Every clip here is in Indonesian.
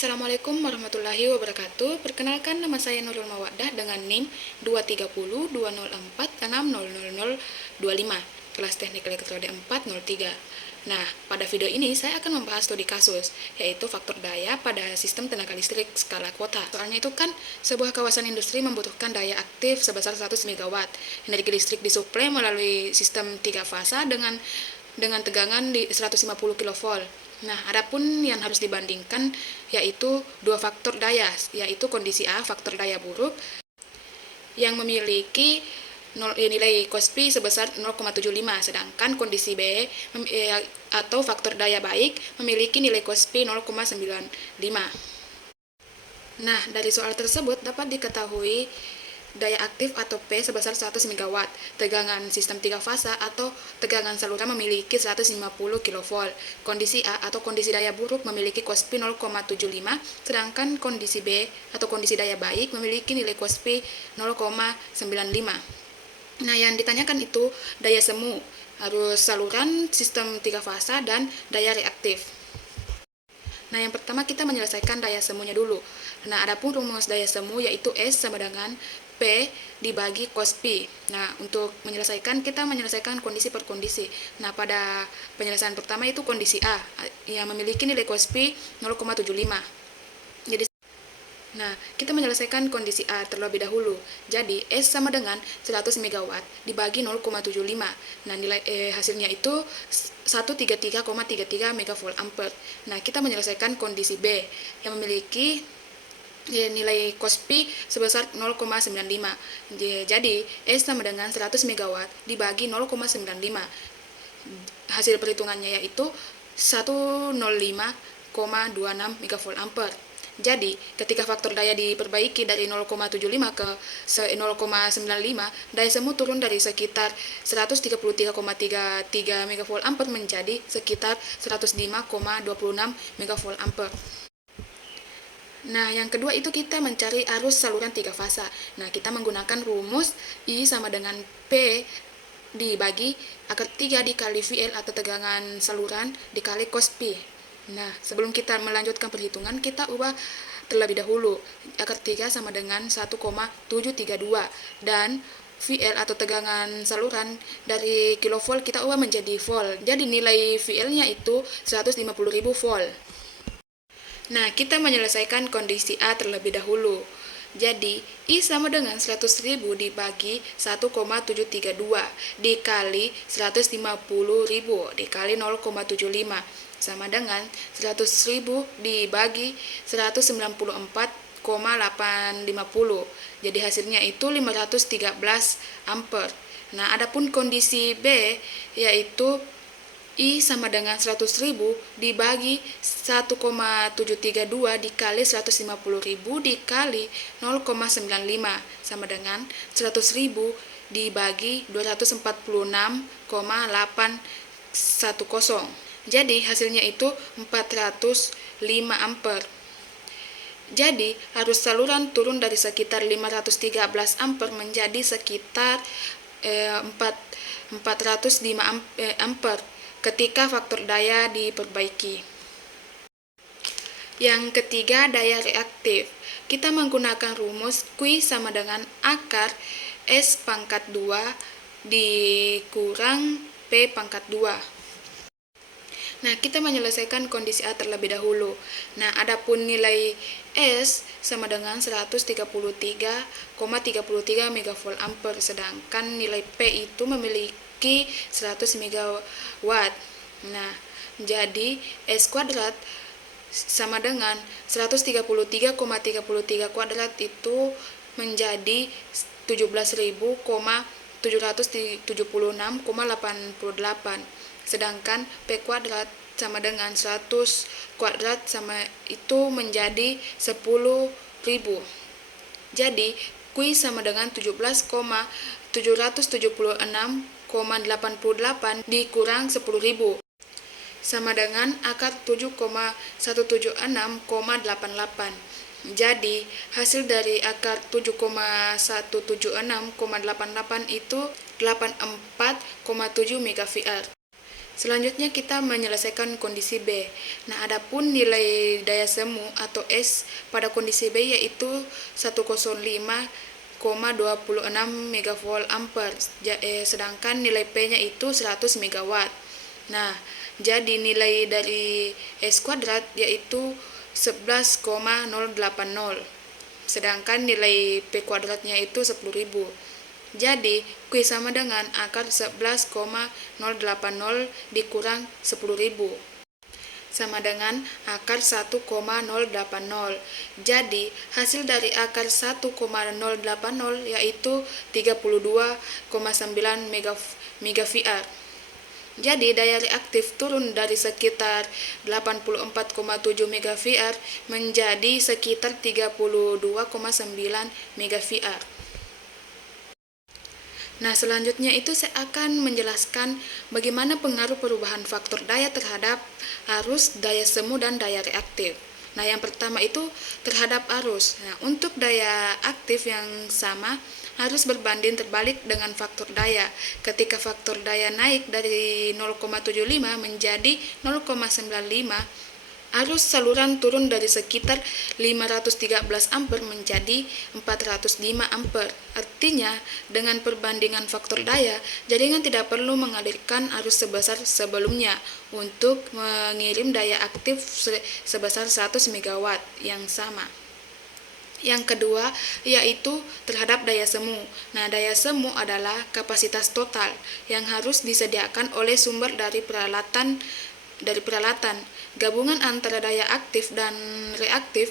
Assalamualaikum warahmatullahi wabarakatuh. Perkenalkan, nama saya Nurul Mawaddah dengan NIM 23020460025, kelas Teknik Elektroda 403. Nah, pada video ini saya akan membahas studi kasus, yaitu faktor daya pada sistem tenaga listrik skala kuota. Soalnya itu kan, sebuah kawasan industri membutuhkan daya aktif sebesar 100 MW. Energi listrik disuplai melalui sistem 3 fasa dengan tegangan di 150 kV. Nah, adapun yang harus dibandingkan yaitu dua faktor daya, yaitu kondisi A, faktor daya buruk yang memiliki nilai Kospi sebesar 0,75, sedangkan kondisi B atau faktor daya baik memiliki nilai Kospi 0,95. Nah, dari soal tersebut dapat diketahui daya aktif atau P sebesar 100 MW, tegangan sistem 3 fasa atau tegangan saluran memiliki 150 kV. Kondisi A atau kondisi daya buruk memiliki Kospi 0,75, sedangkan kondisi B atau kondisi daya baik memiliki nilai Kospi 0,95. Nah, yang ditanyakan itu daya semu, harus saluran, sistem 3 fasa, dan daya reaktif. Nah, yang pertama kita menyelesaikan daya semunya dulu. Nah, adapun rumus daya semu yaitu S sama dengan P dibagi cos Pi. Nah, untuk menyelesaikan, kita menyelesaikan kondisi per kondisi. Nah, pada penyelesaian pertama itu kondisi A yang memiliki nilai cos Pi 0,75. Jadi, nah, kita menyelesaikan kondisi A terlebih dahulu. Jadi, S sama dengan 100 MW dibagi 0,75. Nah, nilai hasilnya itu 133,33 MV ampere. Nah, kita menyelesaikan kondisi B yang memiliki nilai Kospi sebesar 0,95. Jadi, S sama dengan 100 MW dibagi 0,95. Hasil perhitungannya yaitu 105,26 MV ampere. Jadi, ketika faktor daya diperbaiki dari 0,75 ke 0,95, daya semu turun dari sekitar 133,33 MV ampere menjadi sekitar 105,26 MV ampere. Nah, yang kedua itu kita mencari arus saluran 3 fasa. Nah, kita menggunakan rumus I sama dengan P dibagi akar 3 dikali VL atau tegangan saluran dikali cos Pi. Nah, sebelum kita melanjutkan perhitungan, kita ubah terlebih dahulu. Akar 3 sama dengan 1,732 dan VL atau tegangan saluran dari kilovolt kita ubah menjadi volt. Jadi nilai VL-nya itu 150.000 volt. Nah, kita menyelesaikan kondisi A terlebih dahulu. Jadi, I sama dengan 100.000 dibagi 1,732 dikali 150.000 dikali 0,75 sama dengan 100.000 dibagi 194,850. Jadi hasilnya itu 513 ampere. Nah, adapun kondisi B yaitu I sama dengan 100.000 dibagi 1,732 dikali 150.000 dikali 0,95 sama dengan 100.000 dibagi 246,810. Jadi hasilnya itu 405 ampere. Jadi arus saluran turun dari sekitar 513 ampere menjadi sekitar 405 ampere ketika faktor daya diperbaiki. Yang ketiga, daya reaktif. Kita menggunakan rumus Q sama dengan akar S pangkat 2 dikurang P pangkat 2. Nah, kita menyelesaikan kondisi A terlebih dahulu. Nah, adapun nilai S sama dengan 133,33 MV ampere, sedangkan nilai P itu memiliki 100 MW. Nah, jadi S kuadrat sama dengan 133,33 kuadrat itu menjadi 17.776,88. Sedangkan P kuadrat sama dengan 100 kuadrat sama itu menjadi 10.000. Jadi Q sama dengan 17.776,88 dikurang 10.000 sama dengan akar 7,176,88. Jadi hasil dari akar 7,176,88 itu 84,7 MVAr. Selanjutnya kita menyelesaikan kondisi B. Nah, adapun nilai daya semu atau S pada kondisi B yaitu 105,26 MV ampere, sedangkan nilai P-nya itu 100 MW. Nah, jadi nilai dari S kuadrat yaitu 11,080, sedangkan nilai P kuadratnya itu 10.000. Jadi, Q sama dengan akar 11,080 dikurang 10.000 sama dengan akar 1,080. Jadi, hasil dari akar 1,080 yaitu 32,9 MVAR. Jadi, daya reaktif turun dari sekitar 84,7 MVAR menjadi sekitar 32,9 MVAR. Nah, selanjutnya itu saya akan menjelaskan bagaimana pengaruh perubahan faktor daya terhadap arus, daya semu, dan daya reaktif. Nah, yang pertama itu terhadap arus. Nah, untuk daya aktif yang sama harus berbanding terbalik dengan faktor daya. Ketika faktor daya naik dari 0,75 menjadi 0,95, arus saluran turun dari sekitar 513 ampere menjadi 405 ampere. Artinya, dengan perbandingan faktor daya, jaringan tidak perlu mengalirkan arus sebesar sebelumnya untuk mengirim daya aktif sebesar 100 MW yang sama. Yang kedua, yaitu terhadap daya semu. Nah, daya semu adalah kapasitas total yang harus disediakan oleh sumber dari peralatan. Gabungan antara daya aktif dan reaktif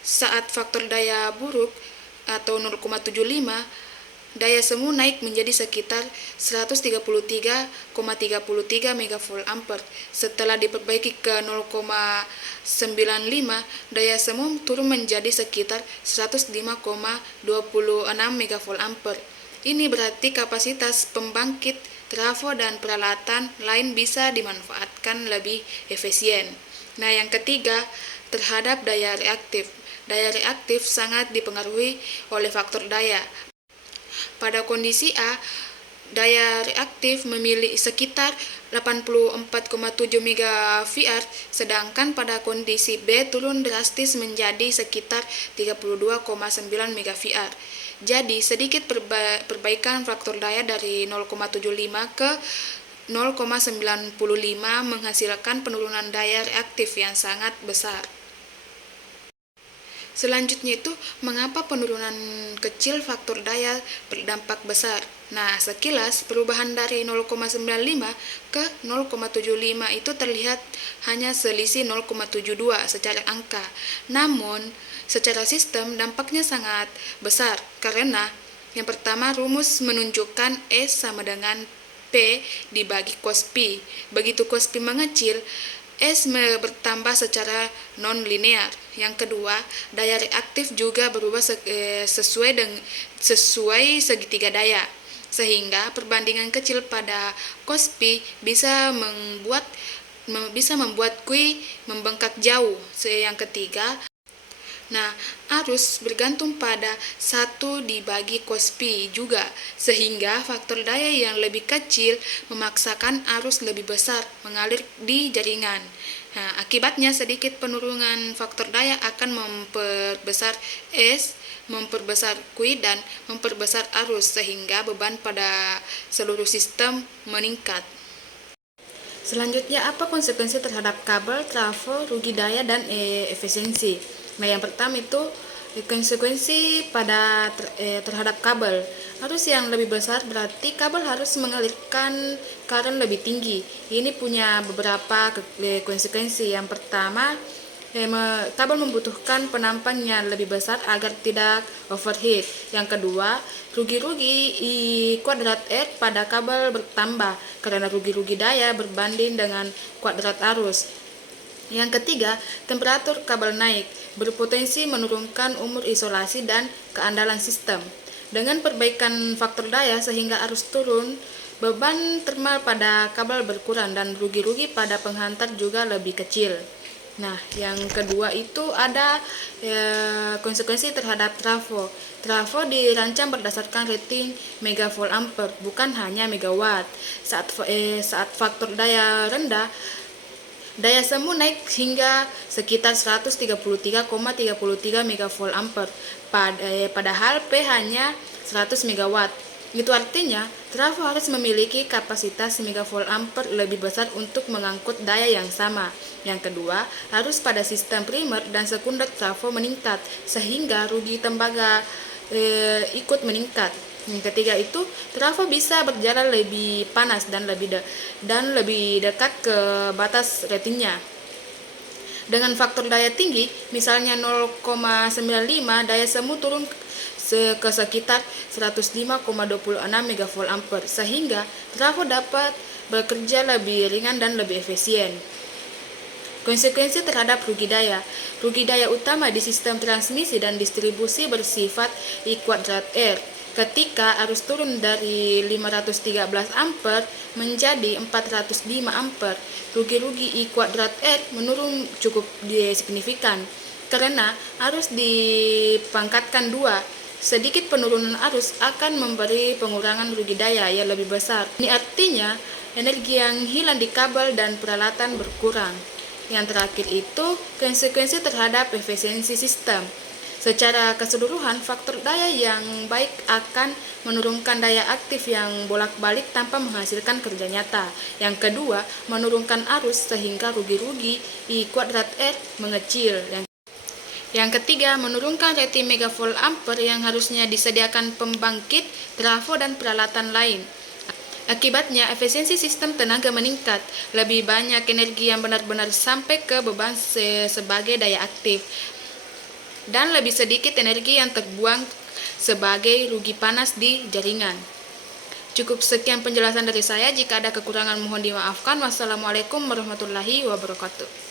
saat faktor daya buruk atau 0,75, daya semu naik menjadi sekitar 133,33 MV ampere. Setelah diperbaiki ke 0,95, daya semu turun menjadi sekitar 105,26 MV ampere. Ini berarti kapasitas pembangkit trafo dan peralatan lain bisa dimanfaatkan lebih efisien. Nah, yang ketiga, terhadap daya reaktif. Daya reaktif sangat dipengaruhi oleh faktor daya. Pada kondisi A, daya reaktif memiliki sekitar 84,7 MVAR, sedangkan pada kondisi B turun drastis menjadi sekitar 32,9 MVAR. Jadi, sedikit perbaikan faktor daya dari 0,75 ke 0,95 menghasilkan penurunan daya reaktif yang sangat besar. Selanjutnya itu, mengapa penurunan kecil faktor daya berdampak besar? Nah, sekilas perubahan dari 0,95 ke 0,75 itu terlihat hanya selisih 0,72 secara angka. Namun, secara sistem dampaknya sangat besar karena yang pertama, rumus menunjukkan S sama dengan P dibagi cos pi. Begitu cos pi mengecil, S bertambah secara non-linear. Yang kedua, daya reaktif juga berubah sesuai segitiga daya, sehingga perbandingan kecil pada cos pi bisa membuat Q membengkak jauh. Yang ketiga, nah, arus bergantung pada 1 dibagi cos pi juga, sehingga faktor daya yang lebih kecil memaksakan arus lebih besar mengalir di jaringan. Nah, akibatnya sedikit penurunan faktor daya akan memperbesar S, memperbesar Q, dan memperbesar arus, sehingga beban pada seluruh sistem meningkat. Selanjutnya, apa konsekuensi terhadap kabel, trafo, rugi daya, dan efisiensi? Nah, yang pertama itu konsekuensi terhadap kabel. Arus yang lebih besar berarti kabel harus mengalirkan current lebih tinggi. Ini punya beberapa konsekuensi. Yang pertama, kabel membutuhkan penampang yang lebih besar agar tidak overheat. Yang kedua, rugi-rugi I kuadrat R pada kabel bertambah karena rugi-rugi daya berbanding dengan kuadrat arus. Yang ketiga, temperatur kabel naik, berpotensi menurunkan umur isolasi dan keandalan sistem. Dengan perbaikan faktor daya sehingga arus turun, beban thermal pada kabel berkurang dan rugi-rugi pada penghantar juga lebih kecil. Nah, yang kedua itu ada konsekuensi terhadap trafo. Trafo dirancang berdasarkan rating megavolt ampere, bukan hanya megawatt. Saat faktor daya rendah, daya semu naik hingga sekitar 133,33 megavolt ampere, padahal P hanya 100 megawatt. Itu artinya, trafo harus memiliki kapasitas megavolt ampere lebih besar untuk mengangkut daya yang sama. Yang kedua, harus pada sistem primer dan sekunder trafo meningkat, sehingga rugi tembaga ikut meningkat. Yang ketiga itu, trafo bisa berjalan lebih panas dan lebih dekat ke batas ratingnya. Dengan faktor daya tinggi, misalnya 0,95, daya semu turun ke sekitar 105,26 megavolt ampere, sehingga trafo dapat bekerja lebih ringan dan lebih efisien. Konsekuensi terhadap rugi daya. Rugi daya utama di sistem transmisi dan distribusi bersifat I kuadrat R. Ketika arus turun dari 513 ampere menjadi 405 ampere, rugi-rugi I kuadrat R menurun cukup signifikan. Karena arus dipangkatkan 2, sedikit penurunan arus akan memberi pengurangan rugi daya yang lebih besar. Ini artinya energi yang hilang di kabel dan peralatan berkurang. Yang terakhir itu konsekuensi terhadap efisiensi sistem. Secara keseluruhan, faktor daya yang baik akan menurunkan daya aktif yang bolak-balik tanpa menghasilkan kerja nyata. Yang kedua, menurunkan arus sehingga rugi-rugi I kuadrat R mengecil. Yang ketiga, menurunkan rating megavolt ampere yang harusnya disediakan pembangkit, trafo, dan peralatan lain. Akibatnya, efisiensi sistem tenaga meningkat, lebih banyak energi yang benar-benar sampai ke beban sebagai daya aktif, dan lebih sedikit energi yang terbuang sebagai rugi panas di jaringan. Cukup sekian penjelasan dari saya, jika ada kekurangan mohon dimaafkan. Wassalamualaikum warahmatullahi wabarakatuh.